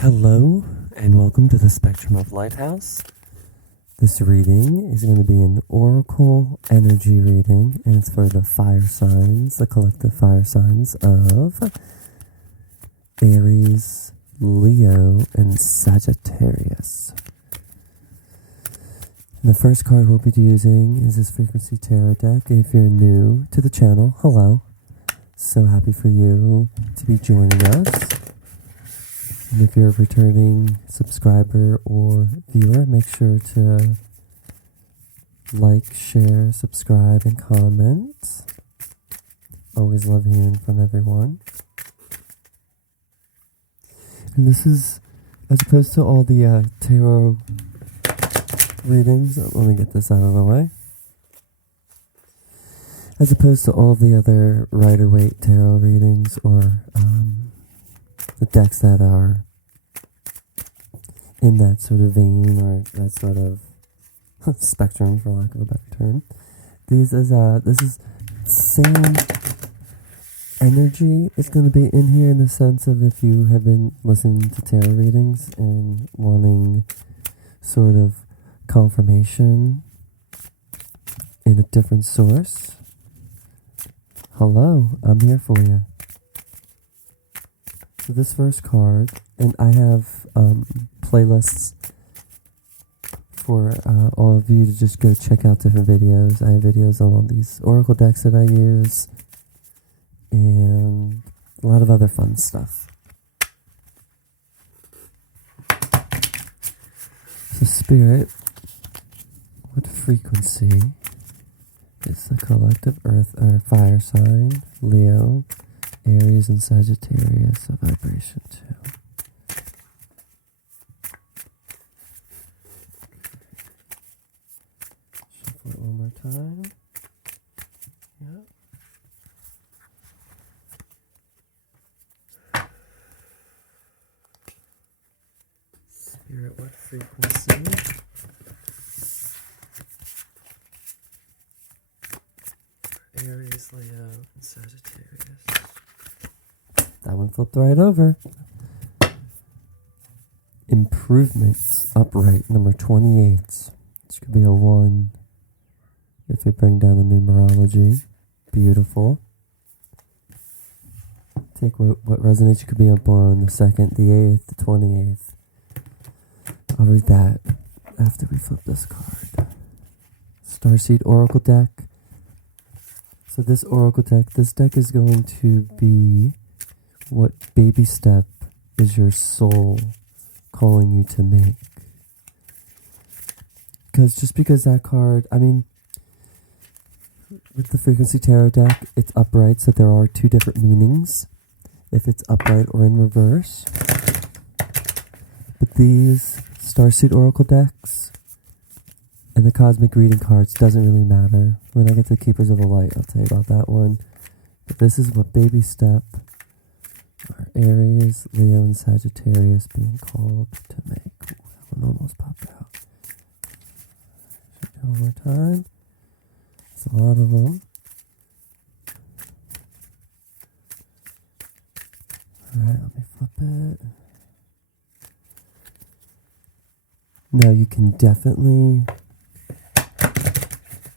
Hello, and welcome to the Spectrum of Lighthouse. This reading is going to be an oracle energy reading, and it's for the fire signs, the collective fire signs of Aries, Leo, and Sagittarius. And the first card we'll be using is this Frequency Tarot deck. If you're new to the channel, hello. So happy for you to be joining us. And if you're a returning subscriber or viewer, make sure to like, share, subscribe, and comment. Always love hearing from everyone. And this is, as opposed to all the tarot readings, let me get this out of the way. As opposed to all the other Rider-Waite tarot readings or the decks that are in that sort of vein or that sort of spectrum, for lack of a better term. This is same energy is going to be in here, in the sense of if you have been listening to tarot readings and wanting sort of confirmation in a different source. Hello, I'm here for you. So this first card, and I have playlists for all of you to just go check out different videos. I have videos on all these oracle decks that I use and a lot of other fun stuff. So Spirit, what frequency is the collective earth or fire sign, Leo, Aries, and Sagittarius, a vibration to? Shuffle it one more time. Yep. Spirit, what frequency? Aries, Leo, and Sagittarius. That one flipped right over. Improvements, upright, number 28. This could be a 1 if you bring down the numerology. Beautiful. Take what resonates. You could be up on the 2nd, the 8th, the 28th. I'll read that after we flip this card. Starseed Oracle deck. So this Oracle deck, this deck is going to be what baby step is your soul calling you to make. Because that card, I mean, with the Frequency Tarot deck, it's upright, so there are two different meanings if it's upright or in reverse. But these Starseed Oracle decks and the Cosmic Reading cards doesn't really matter. When I get to the Keepers of the Light, I'll tell you about that one. But this is what baby step are Aries, Leo, and Sagittarius being called to make. Ooh, that one almost popped out. One more time. It's a lot of them. Alright, let me flip it. Now you can definitely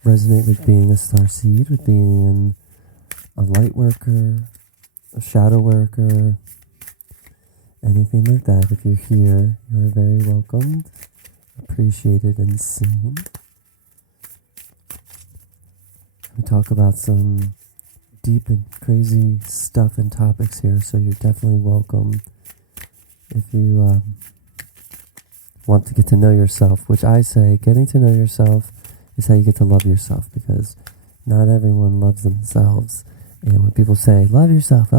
resonate with being a starseed, with being a light worker, a shadow worker, anything like that. If you're here, you're very welcomed, appreciated, and seen. We talk about some deep and crazy stuff and topics here, so you're definitely welcome. If you want to get to know yourself, which I say getting to know yourself is how you get to love yourself, because not everyone loves themselves. And when people say, love yourself,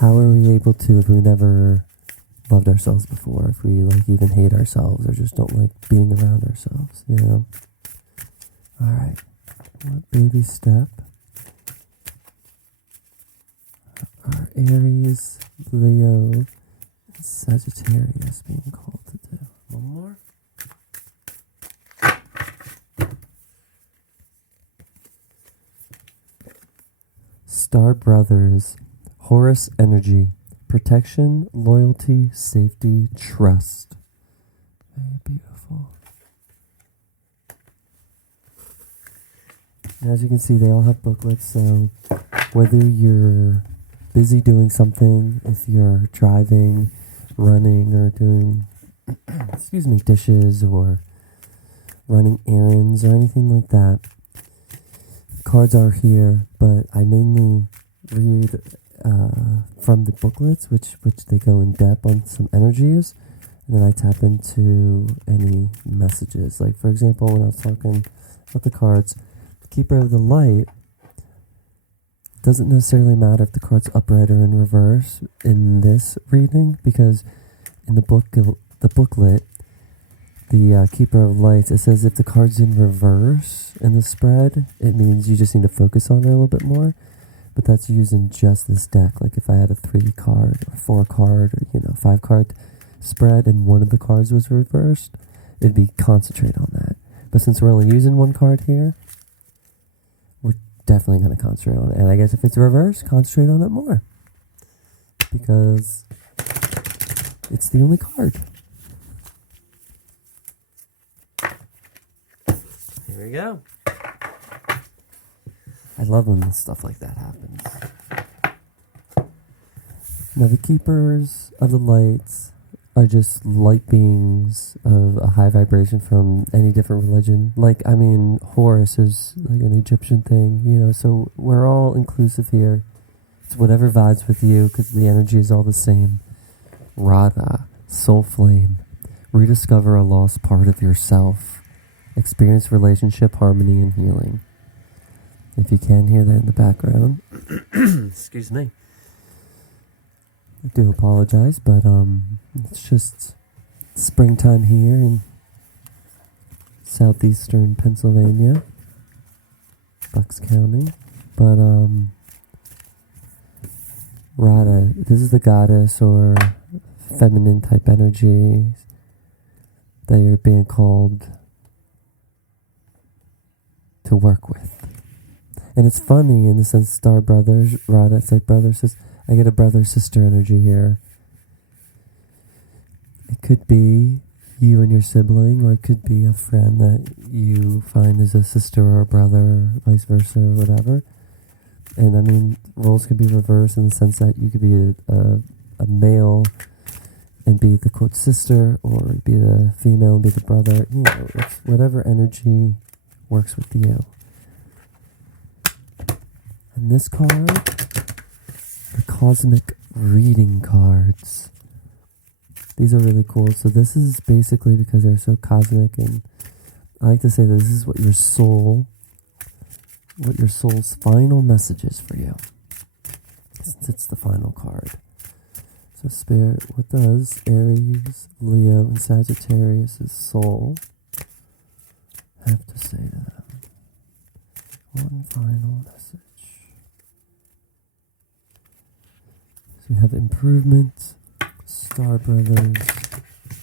how are we able to if we never loved ourselves before? If we even hate ourselves or just don't like being around ourselves, you know? Alright, what baby step are Aries, Leo, and Sagittarius being called to do? One more. Star Brothers, Horus energy, protection, loyalty, safety, trust. Very beautiful. As you can see, they all have booklets, so whether you're busy doing something, if you're driving, running, or doing, dishes, or running errands, or anything like that, cards are here, but I mainly read from the booklets, which they go in depth on some energies, and then I tap into any messages. Like, for example, when I was talking about the cards, Keeper of the Light, doesn't necessarily matter if the card's upright or in reverse in this reading, because in the booklet, the Keeper of Lights, it says if the card's in reverse in the spread, it means you just need to focus on it a little bit more. But that's using just this deck. Like if I had a 3 card or 4 card or 5 card spread and one of the cards was reversed, it'd be concentrate on that. But since we're only using 1 card here, we're definitely going to concentrate on it. And I guess if it's reversed, concentrate on it more, because it's the only card. Here we go. I love when stuff like that happens. Now, the Keepers of the Lights are just light beings of a high vibration from any different religion. Like, Horus is like an Egyptian thing, so we're all inclusive here. It's whatever vibes with you, because the energy is all the same. Radha, soul flame, rediscover a lost part of yourself, experience relationship harmony and healing. If you can hear that in the background, excuse me. I do apologize, but it's just springtime here in southeastern Pennsylvania, Bucks County. But Radha, this is the goddess or feminine type energy that you're being called to work with. And it's funny in the sense, Star Brothers, Radha, it's like brother, sister. I get a brother-sister energy here. It could be you and your sibling, or it could be a friend that you find as a sister or a brother, or vice versa, or whatever. And roles could be reversed in the sense that you could be a male and be the quote sister, or be the female and be the brother. It's whatever energy works with you. And this card, the Cosmic Reading cards. These are really cool. So this is basically because they're so cosmic, and I like to say that this is what your soul's final message is for you, since it's the final card. So Spirit, what does Aries, Leo, and Sagittarius' soul have to say to them? One final message. So we have improvement, Star Brothers,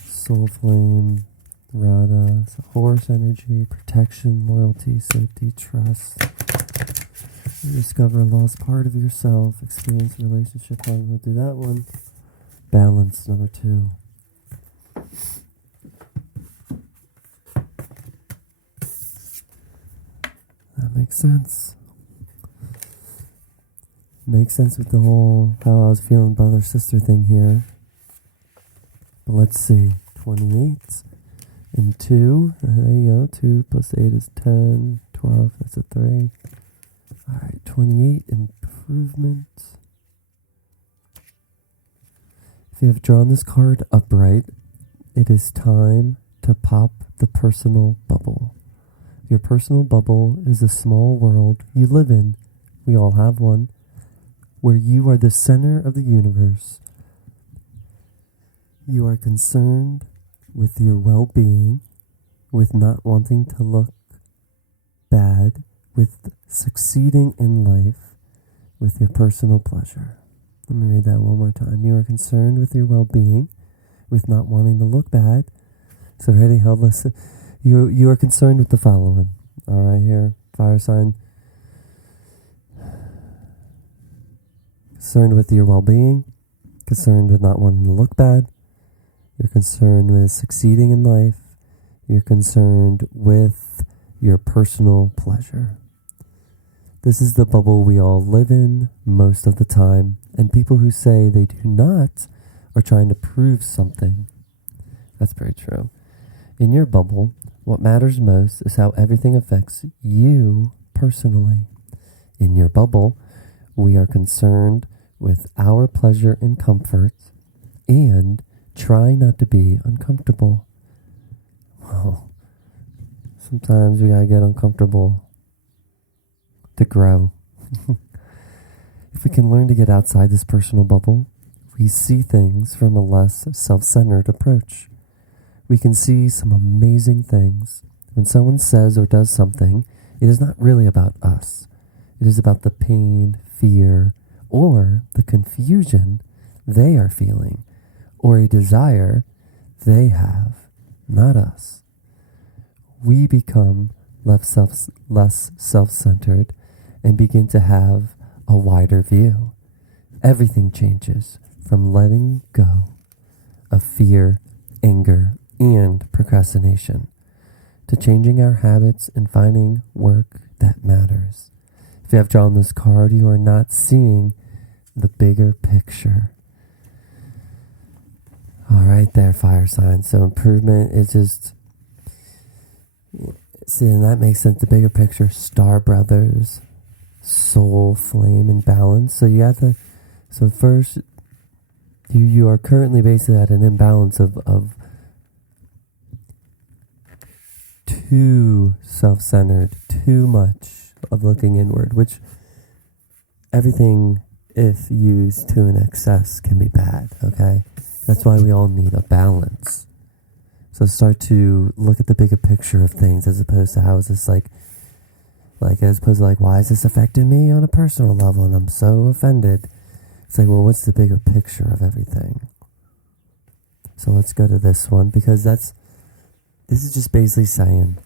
Soul Flame, Radha, so Horse energy, protection, loyalty, safety, trust. You discover a lost part of yourself, experience relationship. I'm going to do that one. Balance, number 2. That makes sense. Makes sense with the whole how I was feeling brother-sister thing here. But let's see. 28 and 2. There you go. 2 plus 8 is 10. 12, that's a 3. Alright, 28, improvement. If you have drawn this card upright, it is time to pop the personal bubble. Your personal bubble is a small world you live in. We all have one, where you are the center of the universe. You are concerned with your well-being, with not wanting to look bad, with succeeding in life, with your personal pleasure. Let me read that one more time. You are concerned with your well-being, with not wanting to look bad. So ready, hold, listen. You are concerned with the following. All right, here, fire sign. Concerned with your well-being, concerned with not wanting to look bad. You're concerned with succeeding in life. You're concerned with your personal pleasure. This is the bubble we all live in most of the time, and people who say they do not are trying to prove something. That's very true. In your bubble, what matters most is how everything affects you personally. In your bubble, we are concerned with our pleasure and comfort and try not to be uncomfortable. Well, sometimes we gotta get uncomfortable to grow. If we can learn to get outside this personal bubble, we see things from a less self-centered approach. We can see some amazing things. When someone says or does something, it is not really about us. It is about the pain, fear, or the confusion they are feeling, or a desire they have, not us. We become less self-centered and begin to have a wider view. Everything changes from letting go of fear, anger, and procrastination to changing our habits and finding work that matters. If you have drawn this card, you are not seeing the bigger picture. All right there, fire signs. So improvement is just, see, and that makes sense. The bigger picture, star brothers, soul, flame, and balance. So you have to, so first, you are currently basically at an imbalance of too self-centered, too much of looking inward, which everything, if used to an excess, can be bad, okay? That's why we all need a balance. So start to look at the bigger picture of things as opposed to how is this like as opposed to like, why is this affecting me on a personal level and I'm so offended? It's like, well, what's the bigger picture of everything? So let's go to this one, because this is just basically saying,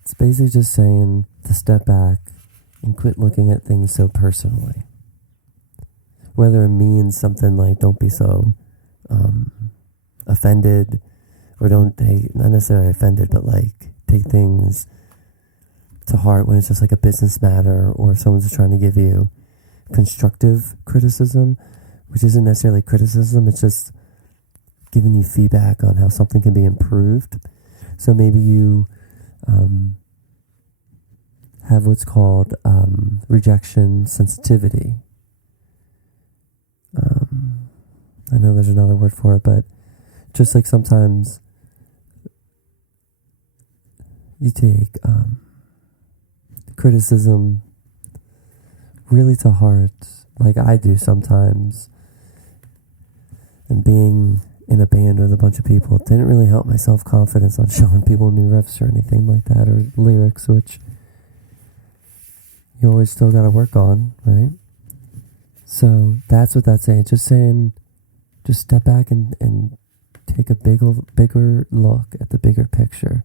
it's basically just saying to step back and quit looking at things so personally. Whether it means something like don't be so offended, or don't take, not necessarily offended, but like take things to heart when it's just like a business matter, or if someone's just trying to give you constructive criticism, which isn't necessarily criticism, it's just giving you feedback on how something can be improved. So maybe you have what's called rejection sensitivity. I know there's another word for it, but just like sometimes you take criticism really to heart, like I do sometimes. And being in a band with a bunch of people, it didn't really help my self-confidence on showing people new riffs or anything like that, or lyrics, which you always still got to work on, right? So that's what that's saying. Just saying, just step back and take a bigger look at the bigger picture.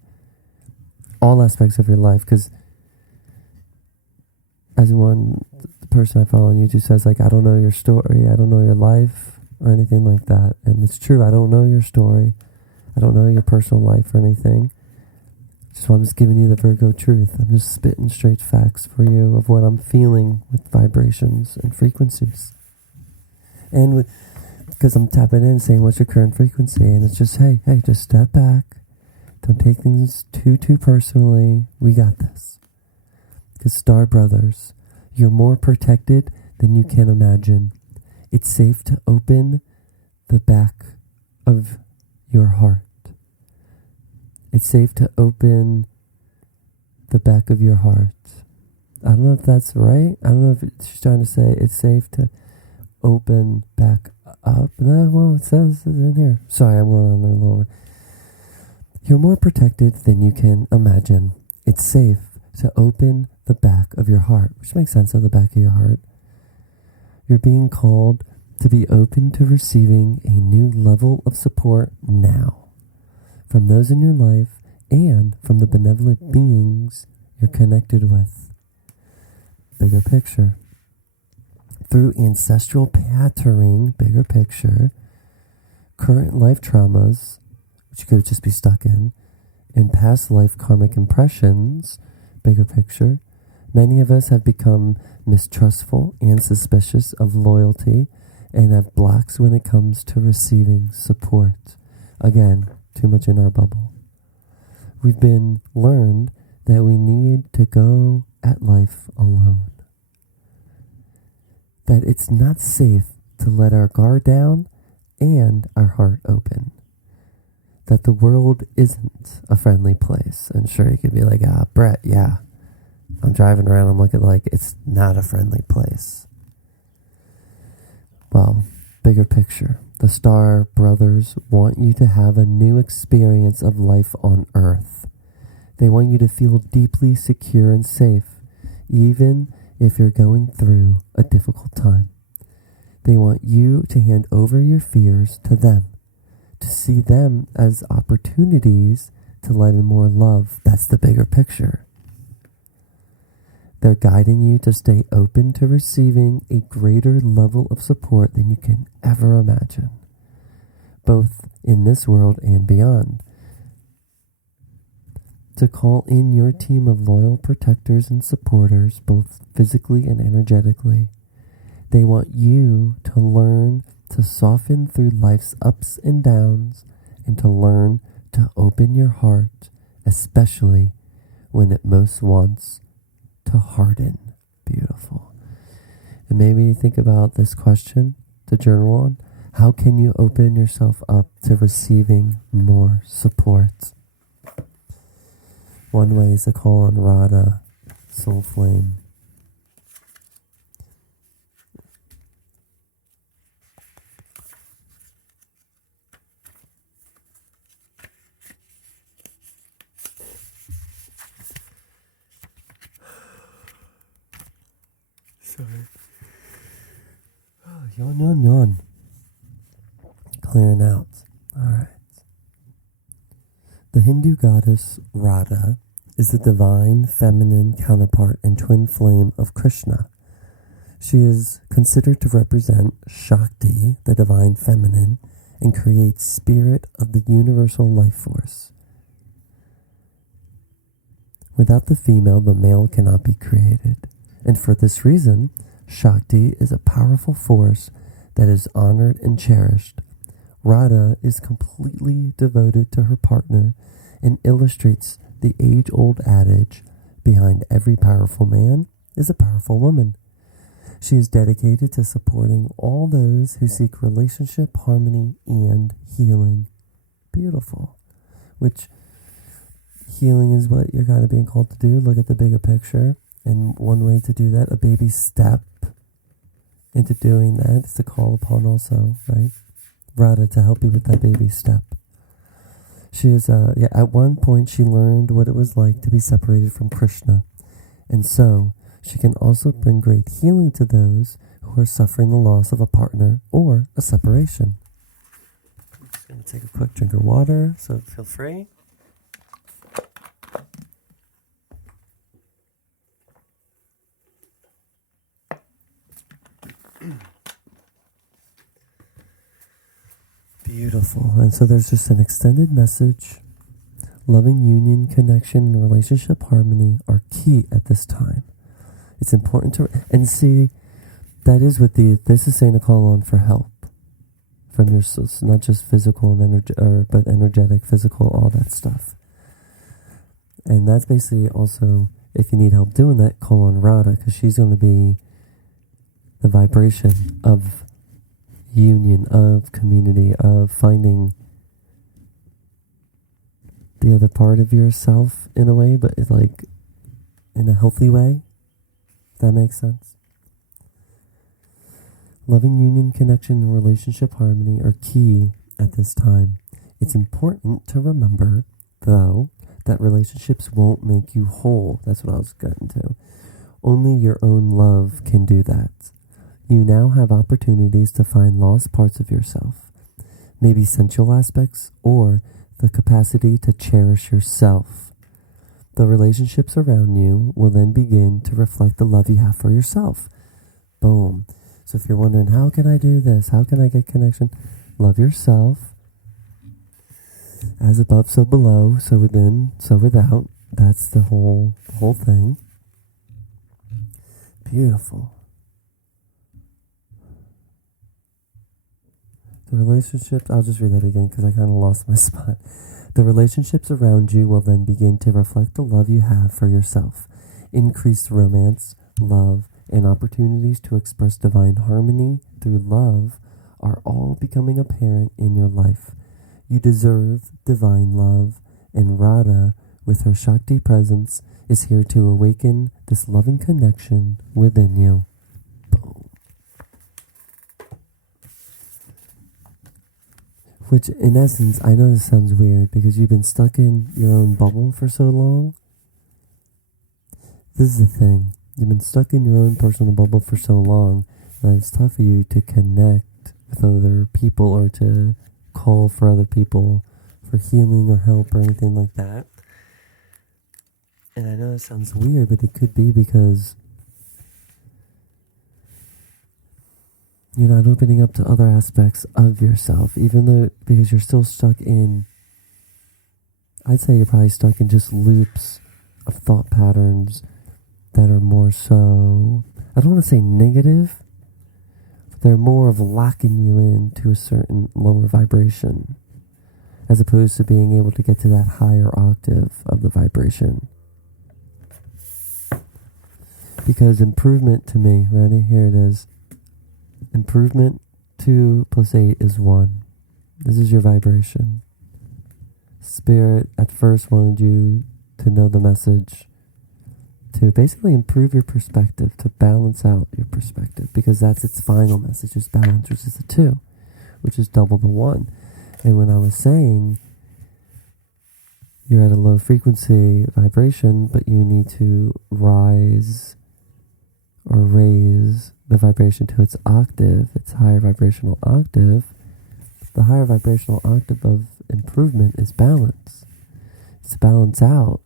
All aspects of your life, because as the person I follow on YouTube says, like, I don't know your story, I don't know your life, or anything like that. And it's true, I don't know your story, I don't know your personal life or anything. So I'm just giving you the Virgo truth. I'm just spitting straight facts for you of what I'm feeling with vibrations and frequencies. And because I'm tapping in saying, what's your current frequency? And it's just, hey, just step back. Don't take things too personally. We got this. Because Star Brothers, you're more protected than you can imagine. It's safe to open the back of your heart. It's safe to open the back of your heart. I don't know if that's right. I don't know if she's trying to say it's safe to open back up. No, well, it says it in here. Sorry, I'm going on a little more. You're more protected than you can imagine. It's safe to open the back of your heart, which makes sense of the back of your heart. You're being called to be open to receiving a new level of support now, from those in your life and from the benevolent beings you're connected with. bigger picture. Through ancestral patterning, bigger picture, current life traumas, which you could just be stuck in, and past life karmic impressions, bigger picture, many of us have become mistrustful and suspicious of loyalty and have blocks when it comes to receiving support. Again, too much in our bubble. We've been learned that we need to go at life alone. That it's not safe to let our guard down and our heart open. That the world isn't a friendly place. And sure, you could be like, Brett, yeah, I'm driving around, I'm looking like it's not a friendly place. Well, bigger picture. The Star Brothers want you to have a new experience of life on Earth. They want you to feel deeply secure and safe, even if you're going through a difficult time. They want you to hand over your fears to them, to see them as opportunities to let in more love. That's the bigger picture. They're guiding you to stay open to receiving a greater level of support than you can ever imagine, both in this world and beyond. To call in your team of loyal protectors and supporters, both physically and energetically. They want you to learn to soften through life's ups and downs and to learn to open your heart, especially when it most wants to harden. Beautiful. And maybe think about this question to journal on. How can you open yourself up to receiving more support? One way is to call on Radha, soul flame. Sorry. Oh, yawn. Clearing out. All right. The Hindu goddess Radha is the divine feminine counterpart and twin flame of Krishna. She is considered to represent Shakti, the divine feminine, and creates spirit of the universal life force. Without the female, the male cannot be created. And for this reason, Shakti is a powerful force that is honored and cherished. Radha is completely devoted to her partner and illustrates the age-old adage, behind every powerful man is a powerful woman. She is dedicated to supporting all those who seek relationship, harmony, and healing. Beautiful. Which healing is what you're kind of being called to do. Look at the bigger picture. And one way to do that, a baby step into doing that, is to call upon also, right? Radha to help you with that baby step. She is, at one point she learned what it was like to be separated from Krishna. And so she can also bring great healing to those who are suffering the loss of a partner or a separation. I'm just going to take a quick drink of water, so feel free. Beautiful. And so there's just an extended message. Loving union, connection, and relationship harmony are key at this time. It's important to, and see, that is what this is saying, to call on for help from your, not just physical and but energetic, physical, all that stuff. And that's basically also, if you need help doing that, call on Radha, because she's going to be the vibration of union, of community, of finding the other part of yourself in a way, but it's like in a healthy way. That makes sense. Loving union, connection, and relationship harmony are key at this time. It's important to remember, though, that relationships won't make you whole. That's what I was getting to. Only your own love can do that. You now have opportunities to find lost parts of yourself, maybe sensual aspects or the capacity to cherish yourself. The relationships around you will then begin to reflect the love you have for yourself. Boom. So if you're wondering, how can I do this? How can I get connection? Love yourself. As above, so below. So within, so without. That's the whole thing. Beautiful. The relationships, I'll just read that again because I kind of lost my spot. The relationships around you will then begin to reflect the love you have for yourself. Increased romance, love, and opportunities to express divine harmony through love are all becoming apparent in your life. You deserve divine love, and Radha, with her Shakti presence, is here to awaken this loving connection within you. Boom. Which, in essence, I know this sounds weird because you've been stuck in your own bubble for so long. This is the thing. You've been stuck in your own personal bubble for so long that it's tough for you to connect with other people or to call for other people for healing or help or anything like that. And I know it sounds weird, but it could be because you're not opening up to other aspects of yourself, even though, because you're still stuck in, I'd say you're probably stuck in just loops of thought patterns that are more so, I don't want to say negative, but they're more of locking you into a certain lower vibration, as opposed to being able to get to that higher octave of the vibration. Because improvement to me, ready? Here it is. Improvement 2 plus 8 is 1. This is your vibration. Spirit at first wanted you to know the message, to basically improve your perspective, to balance out your perspective, because that's its final message, is balance, which is the 2, which is double the 1. And when I was saying you're at a low frequency vibration, but you need to rise or raise the vibration to its octave, its higher vibrational octave, the higher vibrational octave of improvement is balance. It's to balance out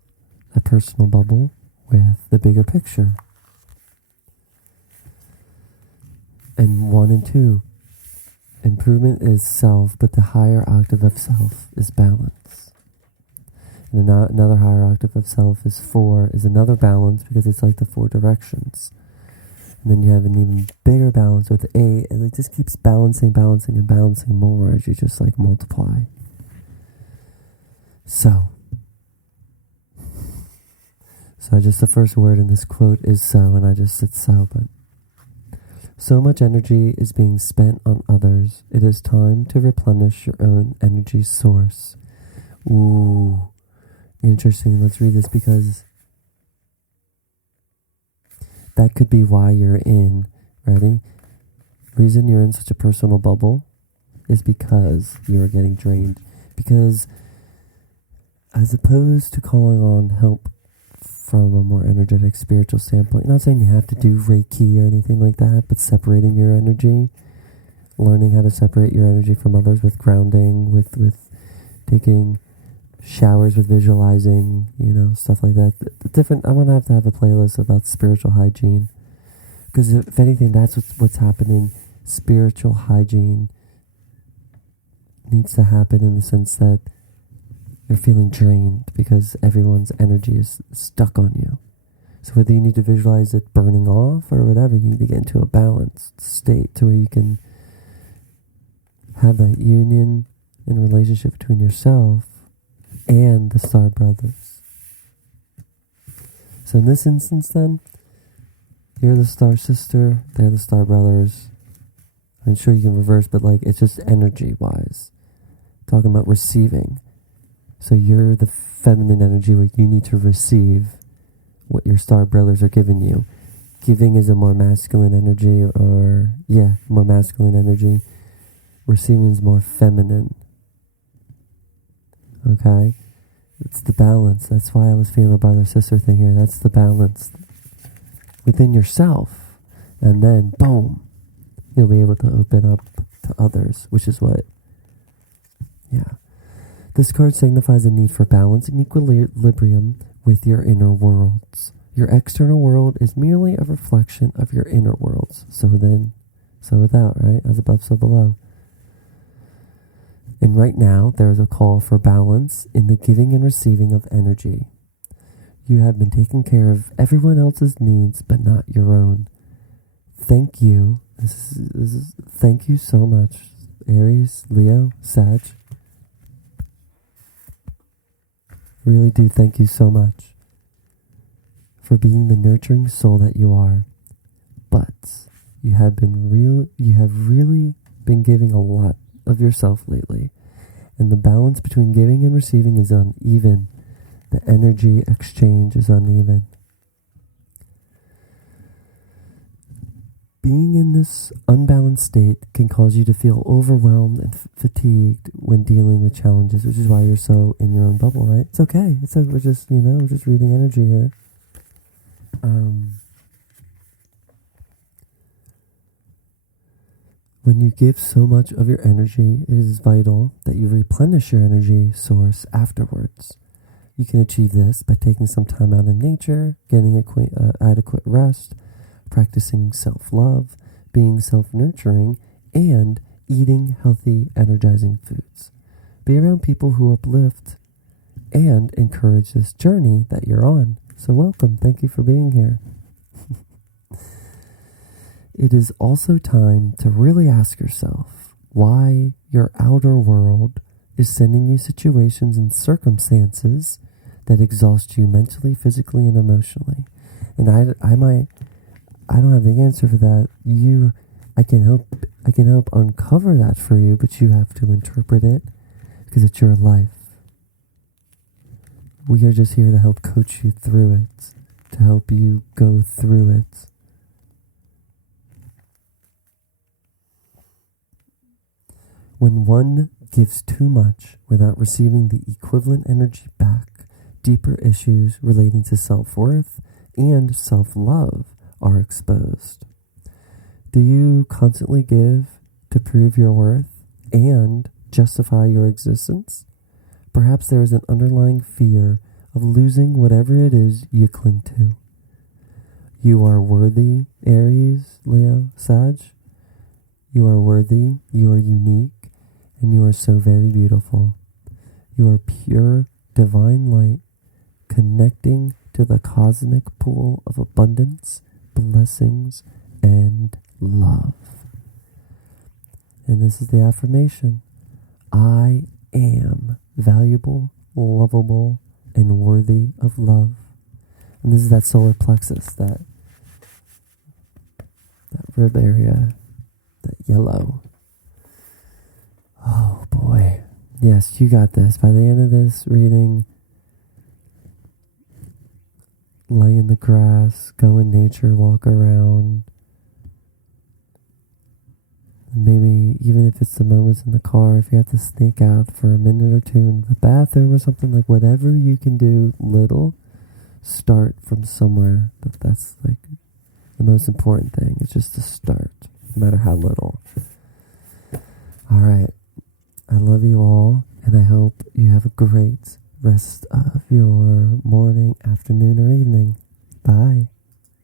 that personal bubble with the bigger picture. And 1 and 2, improvement is self, but the higher octave of self is balance. And another higher octave of self is 4, is another balance, because it's like the 4 directions. And then you have an even bigger balance with 8, and it just keeps balancing more as you just like multiply. So just the first word in this quote is so, and I just said so, but so much energy is being spent on others. It is time to replenish your own energy source. Ooh, interesting. Let's read this, because that could be why you're in, ready? Reason you're in such a personal bubble is because you are getting drained. Because as opposed to calling on help from a more energetic spiritual standpoint, I'm not saying you have to do Reiki or anything like that, but separating your energy, learning how to separate your energy from others with grounding, with taking showers, with visualizing, stuff like that. I'm going to have a playlist about spiritual hygiene, because if anything, that's what's happening. Spiritual hygiene needs to happen in the sense that you're feeling drained because everyone's energy is stuck on you. So whether you need to visualize it burning off or whatever, you need to get into a balanced state to where you can have that union and relationship between yourself and the star brothers. So in this instance then, you're the star sister, they're the star brothers. I'm sure you can reverse, but it's just energy wise. Talking about receiving. So you're the feminine energy where you need to receive what your star brothers are giving you. Giving is a more masculine energy, more masculine energy. Receiving is more feminine. Okay? It's the balance. That's why I was feeling the brother-sister thing here. That's the balance within yourself. And then, boom, you'll be able to open up to others, which is what, This card signifies a need for balance and equilibrium with your inner worlds. Your external world is merely a reflection of your inner worlds. So within, so without, right? As above, so below. And right now, there is a call for balance in the giving and receiving of energy. You have been taking care of everyone else's needs, but not your own. Thank you. Thank you so much, Aries, Leo, Sag. Really do thank you so much for being the nurturing soul that you are. But you have really been giving a lot of yourself lately, and the balance between giving and receiving is uneven. The energy exchange is uneven. Being in this unbalanced state can cause you to feel overwhelmed and fatigued when dealing with challenges, which is why you're so in your own bubble, right? It's okay. We're just reading energy here. When you give so much of your energy, it is vital that you replenish your energy source afterwards. You can achieve this by taking some time out in nature, getting adequate rest, practicing self-love, being self-nurturing, and eating healthy, energizing foods. Be around people who uplift and encourage this journey that you're on. So welcome. Thank you for being here. It is also time to really ask yourself why your outer world is sending you situations and circumstances that exhaust you mentally, physically, and emotionally. And I don't have the answer for that. I can help uncover that for you, but you have to interpret it because it's your life. We are just here to help coach you through it, to help you go through it. When one gives too much without receiving the equivalent energy back, deeper issues relating to self-worth and self-love are exposed. Do you constantly give to prove your worth and justify your existence? Perhaps there is an underlying fear of losing whatever it is you cling to. You are worthy, Aries, Leo, Sag. You are worthy, you are unique, and you are so very beautiful. You are pure, divine light, connecting to the cosmic pool of abundance, blessings, and love. And this is the affirmation. I am valuable, lovable, and worthy of love. And this is that solar plexus, that rib area, that yellow. Oh boy. Yes, you got this. By the end of this reading, lay in the grass, go in nature, walk around. Maybe even if it's the moments in the car, if you have to sneak out for a minute or two into the bathroom or something, like whatever you can do little, start from somewhere. That's like the most important thing. It's just to start, no matter how little. All right. I love you all, and I hope you have a great rest of your morning, afternoon, or evening. Bye.